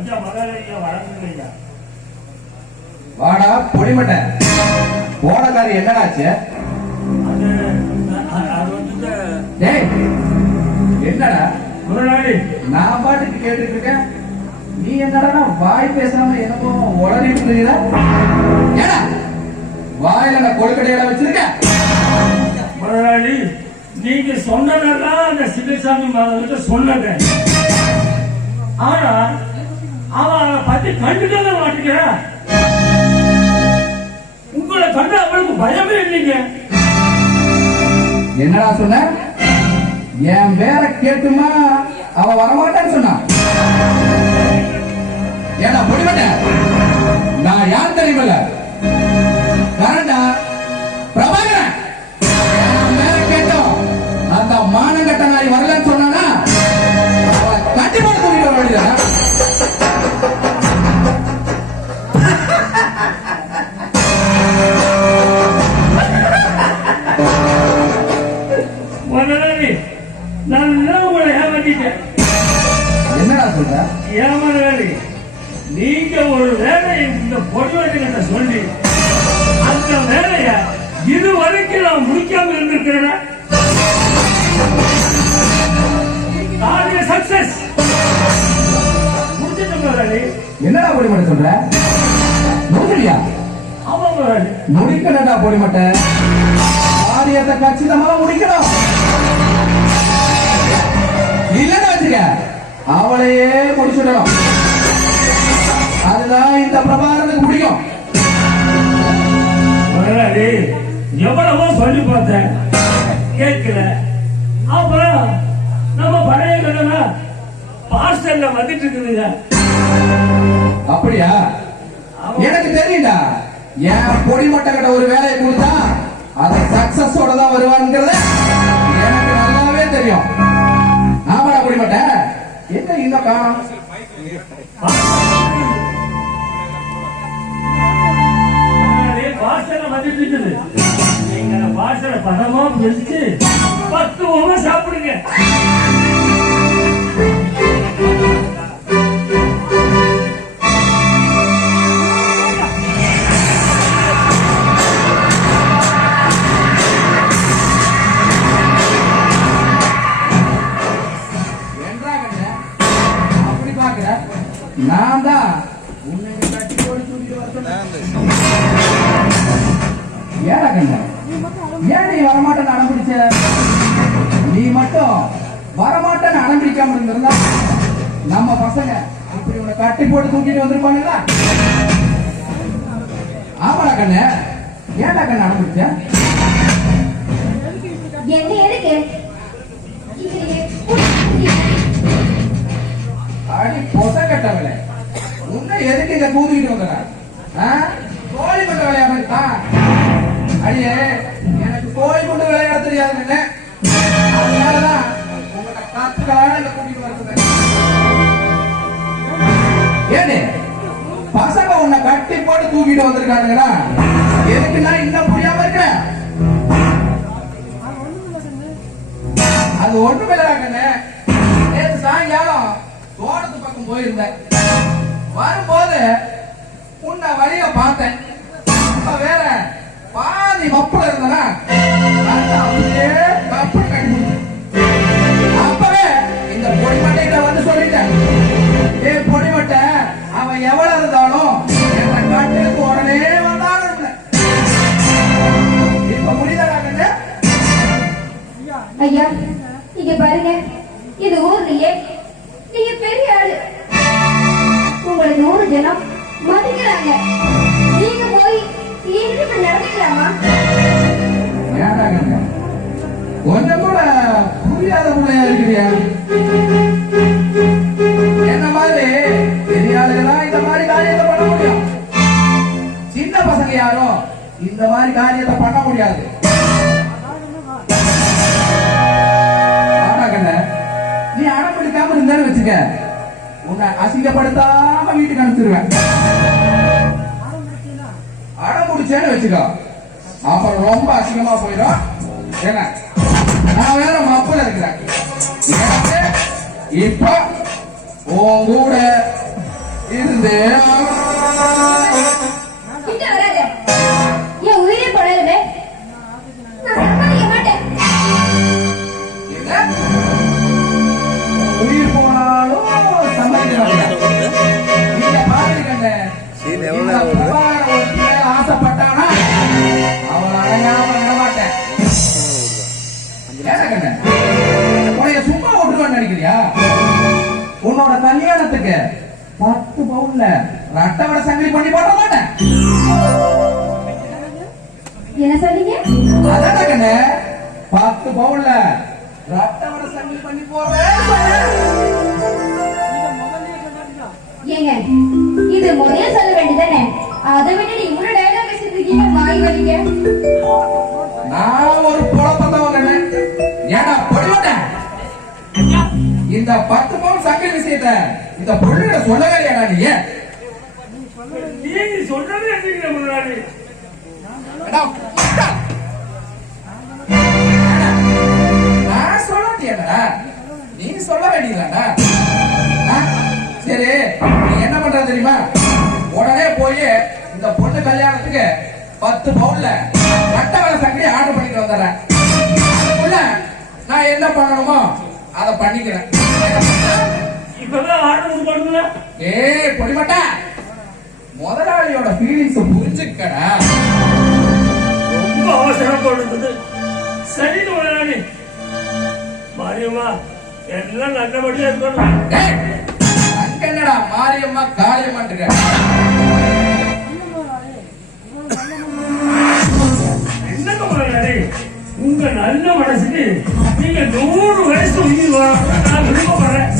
மகாராஜா வணங்குங்க ஐயா வாடா பொடிமட்ட. போனக்காரி என்னடாச்சு என்னடா? முதலாளி. நான் பாட்டுக்கு கேட்டுட்டு இருக்கேன் நீ என்னடா வாய் பேசாம உளறிட்டு இருக்கிற? ஏடா வாயில நான் கொழுக்கடையெல்லாம் வச்சிருக்க? முதலாளி நீங்க சொன்னதெல்லாம் அந்த சிவசாமி மகன்கிட்ட சொன்னங்க. ஆனா அவன் பத்தி கண்டுக்கவே மாட்டேங்கிற உங்களை கண்டு அவளுக்கு பயமே இல்லைங்க. என்னடா சொன்ன? என் பேரை கேட்டுமா அவ வரமாட்டேன்னு சொன்னான் ஏடா முடிவட்ட நான் யார் தெரியுமில்ல? கரண்டா? சொல்லி அந்த வேலையை இது வரைக்கும் நான் முடிக்காம இருந்திருக்கிறேன்? சக்சஸ் என்னடா பொடிமட்ட சொல்ற? முடியலையா ஆமா முதலாளி முடிக்கணும்டா பொடிமட்ட காரியத்தை கச்சிதமா முடிக்கணும். இல்லன்னு வச்சுக்க அவளையே முடிச்சுடணும். அதுதான் இந்த பிரபாகரனுக்கு பிடிக்கும். முதலாளி எவ்வளவோ சொல்லி பார்த்தேன். கேட்கல. அப்புறம் நம்ம பழைய கடனா? பார்சல்ல வந்துட்டு இருக்குதுங்க அப்படியா? எனக்கு தெரியும்டா என் பொடிமட்ட கிட்ட ஒரு வேலையை கொடுத்தா அது சக்சஸோட தான் வருவாங்கிறத எனக்கு நல்லாவே தெரியும். ஆமாடா பொடிமட்ட என்ன இன்னும் காணும் வாசனை வந்துட்டு இருக்குது. வாசனை பதமா பிரிச்சு சாப்பிடுங்க. நான் தான் ஏடா கண்ணு? ஏன் நீ வரமாட்டேன்னு அடம் பிடிச்ச? நீ மட்டும் வரமாட்டேன்னு அடம் பிடிக்காம இருந்திருந்தா நம்ம பசங்க இப்படி உன்னை கட்டி போட்டு தூக்கிட்டு வந்திருப்பாங்களா ஆமாடா கண்ணு. ஏன்டா கண்ணு அடம் பிடிச்ச என்ன எதுக்கு? அடி பொச கட்டவளே. உன்னை எதுக்கு இங்க கூதிக்கிட்டு வந்தா கோழி கொண்டு விளையாடுறா அடியே எனக்கு கோழி கொண்டு விளையாட தெரியாதுன்னு அதனாலதான் உங்களை கத்துக்கலான்னு இங்க கூட்டிட்டு வர ஏனே பசங்க உன்னை கட்டி போட்டு தூக்கிட்டு வந்திருக்கானுங்கடா. எதுக்கு நான் இன்னும் புரியாம இருக்கிறேன் அது ஒண்ணுமே இல்லைங்க நேற்று சாயங்காலம் தோட்டத்து பக்கம் போயிருந்தேன். வரும்போது உன்னை வழிய பார்த்தேன். வேற பாதி மப்புல இருந்தனா? அப்படியே கப்பு கட்டி அப்பவே இந்த பொடிமட்டைகிட்ட வந்து சொல்லிட்டேன். ஏ பொடிமட்டை அவன் எவ்வளவு இருந்தாலும் என்ற கட்டிலுக்கு உடனே வந்தாங்க இப்ப முடியுதாங்க ஐயா நீங்க பாருங்க. இது ஊர்லயே நீங்க பெரிய ஆளு. உங்களை நூறு ஜனம் மதிக்கிறாங்க. கொஞ்சம் கூட புரியாத பிள்ளையா இருக்கிறியா? என்ன மாதிரி? பெரிய ஆளுகளாம் இந்த மாதிரி காரியத்தை பண்ண முடியும்? சின்ன பசங்க யாரும் இந்த மாதிரி காரியத்தை பண்ண முடியாது. ஆனா கண்ணு நீ அடம் பிடிக்காம இருந்தான்னு வச்சுக்க. உன்னை அசிங்கப்படுத்தாம வீட்டுக்கு அனுப்பிச்சிருவேன். அடம் முடிச்சேன்னு வச்சுக்கோ. அப்புறம் ரொம்ப அசிங்கமா போயிடும். என்ன? நான் வேற மப்புல இருக்கிறேன். இப்போ உன் கூட இருந்து கிட்ட வராத. என் உயிரை போனாலும் சம்மதிக்க மாட்டேன். நீங்க. உன்னோட கல்யாணத்துக்கு பத்து பவுன்ல ரட்டவட சங்கிலி பண்ணி போட மாட்டேன். என்ன சொன்னீங்க? அதான கண்ணு? பத்து பவுன்ல ரட்டவட சங்கிலி பண்ணி. ஏங்க இது முதல்ல சொல்ல வேண்டியதானே அதை விட்டு இந்த பத்து பவுன் சங்கிலி விஷயத்த இந்த பொண்ணுகிட்ட சொல்லவே இல்லையாடா நீ நீ சொல்றது எதுக்கு முதலாளி. நான் சொல்ல முடியாதா நீ சொல்ல வேண்டியதாடா? சரி நீ என்ன பண்ற தெரியுமா? உடனே போய் இந்த பொண்ணு கல்யாணத்துக்கு பத்து பவுன்ல ரட்ட வேலை சங்கிலி ஆர்டர் பண்ணிட்டு வந்துடுறேன். நான் என்ன பண்ணணுமோ அதை பண்ணிக்கிறேன். இப்பதான் ஆர்டர் பண்ணுங்க ஏய் பொடிமட்டா முதலாளியோட ஃபீலிங்ஸ் புரிஞ்சுக்கடா. ரொம்ப அவசரப்படுறது. சரி முதலாளி. மாரியம்மா எல்லாம் நல்லபடியா இருக்கணும். அங்க என்னடா மாரியம்மா காளியம்மான்ட்டு என்னங்க முதலாளி? உங்க நல்ல மனசுக்கு நீங்க நூறு வயசு உயிர் வாழ நான் விருப்பப்படுறேன்